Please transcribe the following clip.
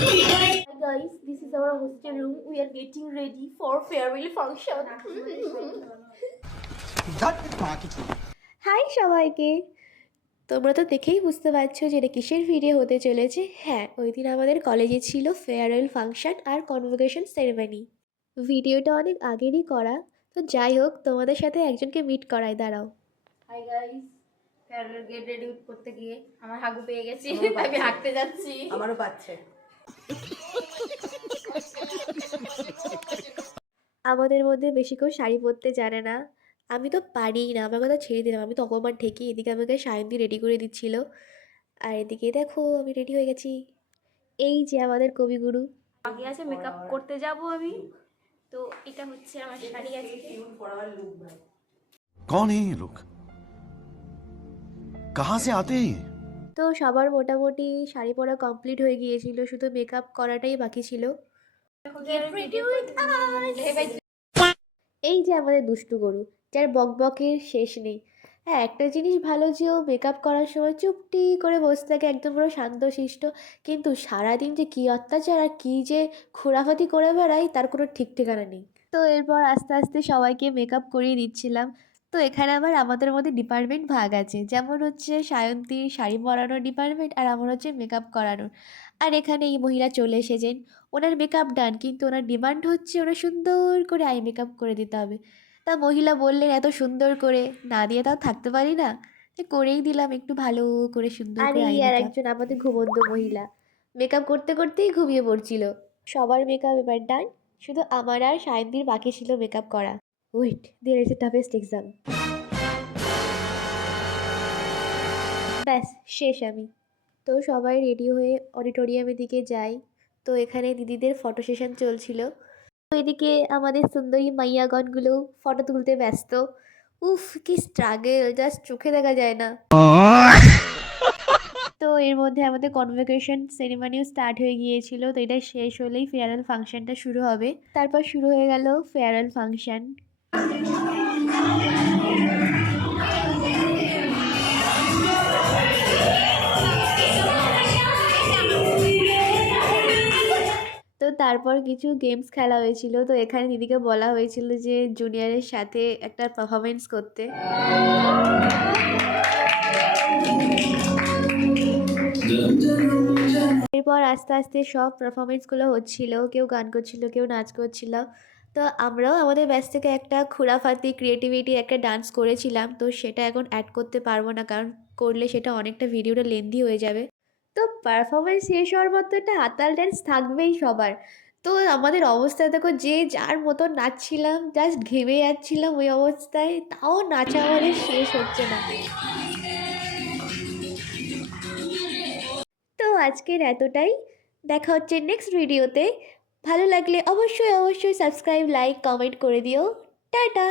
Hi guys, this is our hostel room. We are getting ready for farewell function. Hi সবাইকে। তোমরা তো দেখেই বুঝতে পারছো যে এটা কিসের ভিডিও হতে চলেছে। হ্যাঁ, ওই দিন আমাদের কলেজে ছিল ফেয়ারওয়েল ফাংশন আর কনভোকেশন সেরেমনি। ভিডিওটা অনেক আগেরই করা, তো যাই হোক তোমাদের সাথে একজনকে মিট করাই, দাঁড়াও। Hi guys, farewell get ready করতে গিয়ে আমার হাগু পেয়ে গেছি, আমি হাঁটতে যাচ্ছি। আমারও পাচ্ছে। আমাদের মধ্যে বেশি কেউ শাড়ি পরতে জানে না, আমি তো পারিই না, আমার কথা ছেড়ে দিলাম, আমি তো অকমান ঠেকি। এদিকে আমাকে সায়ন্তি রেডি করে দিচ্ছিল, আর এদিকে দেখো আমি রেডি হয়ে গেছি। এই যে আমাদের কবিগুরু। আগে আছে মেকআপ করতে যাব আমি, তো এটা হচ্ছে আমার শাড়ি আছে। कौन है ये लोग? कहाँ से आते हैं ये? তো সবার মোটামুটি শাড়ি পরা কমপ্লিট হয়ে গিয়েছিল, শুধু মেকআপ করাটাই বাকি ছিল। এই যে আমাদের দুষ্টু গরু, যার বকবকের শেষ নেই। হ্যাঁ, একটা জিনিস ভালো যে ও মেকআপ করার সময় চুপটি করে বসে থাকে, একদম পুরো শান্তশিষ্ট। কিন্তু সারাদিন যে কী অত্যাচার আর কী যে খোরাফাতি করে বেড়াই তার কোনো ঠিক ঠিকানা নেই। তো এরপর আস্তে আস্তে সবাইকে মেকআপ করিয়ে দিচ্ছিলাম। তো এখানে আবার আমাদের মধ্যে ডিপার্টমেন্ট ভাগ আছে, যেমন হচ্ছে সায়ন্তীর শাড়ি পরানোর ডিপার্টমেন্ট আর আমার হচ্ছে মেকআপ করানোর। আর এখানে এই মহিলা চলে এসেছেন, ওনার মেকআপ ডান, কিন্তু ওনার ডিমান্ড হচ্ছে ওনার সুন্দর করে আই মেকআপ করে দিতে হবে। তা মহিলা বললেন এত সুন্দর করে না দিয়ে তাও থাকতে পারি না, তাই করেই দিলাম একটু ভালো করে সুন্দর করে আই মেকআপ। আর একজন আমাদের ঘুমন্ত মহিলা মেকআপ করতে করতেই ঘুমিয়ে পড়ছিল। সবার মেকআপ এবার ডান, শুধু আমার আর সায়ন্তীর বাকি ছিল মেকআপ করা। Wait, there is a toughest exam. ব্যাস শেষ আমি। তো সবাই রেডি হয়ে অডিটোরিয়ামের দিকে যাই। তো এখানে দিদিদের ফটো সেশন চলছিল। তো এদিকে আমাদের সুন্দরী মাইয়াগণগুলো ফটো তুলতে ব্যস্ত। উফ কি স্ট্রাগল, জাস্ট চোখে দেখা যায় না। তো এর মধ্যে আমাদের কনভোকেশন সেরিমনিও স্টার্ট হয়ে গিয়েছিল। তো এটা শেষ হলেই ফেয়ারওয়েল ফাংশনটা শুরু হবে। তারপর শুরু হয়ে গেল ফেয়ারওয়েল ফাংশন। তো তারপর কিছু গেমস খেলা হয়েছিল। তো এখানে দিদিকে বলা হয়েছিল যে জুনিয়রের সাথে একটা পারফরমেন্স করতে। এরপর আস্তে আস্তে সব পারফরমেন্সগুলো হচ্ছিল, কেউ গান করছিল, কেউ নাচ করছিল। তো আমরাও আমাদের ব্যাচ থেকে একটা খুরাফাতি ক্রিয়েটিভিটি একটা ডান্স করেছিলাম। তো সেটা এখন অ্যাড করতে পারবো না, কারণ করলে সেটা অনেকটা ভিডিওটা লেন্দি হয়ে যাবে। তো পারফরমেন্স শেষ হওয়ার পর তো একটা হাতাল ড্যান্স থাকবেই সবার। তো আমাদের অবস্থা দেখো, যে যার মতো নাচছিলাম, জাস্ট ঘেমে যাচ্ছিলাম ওই অবস্থায়, তাও নাচা আমাদের শেষ হচ্ছে না। তো আজকের এতটাই, দেখা হচ্ছে নেক্সট ভিডিওতে। ভালো লাগলে অবশ্যই অবশ্যই সাবস্ক্রাইব, লাইক, কমেন্ট করে দিও। টাটা।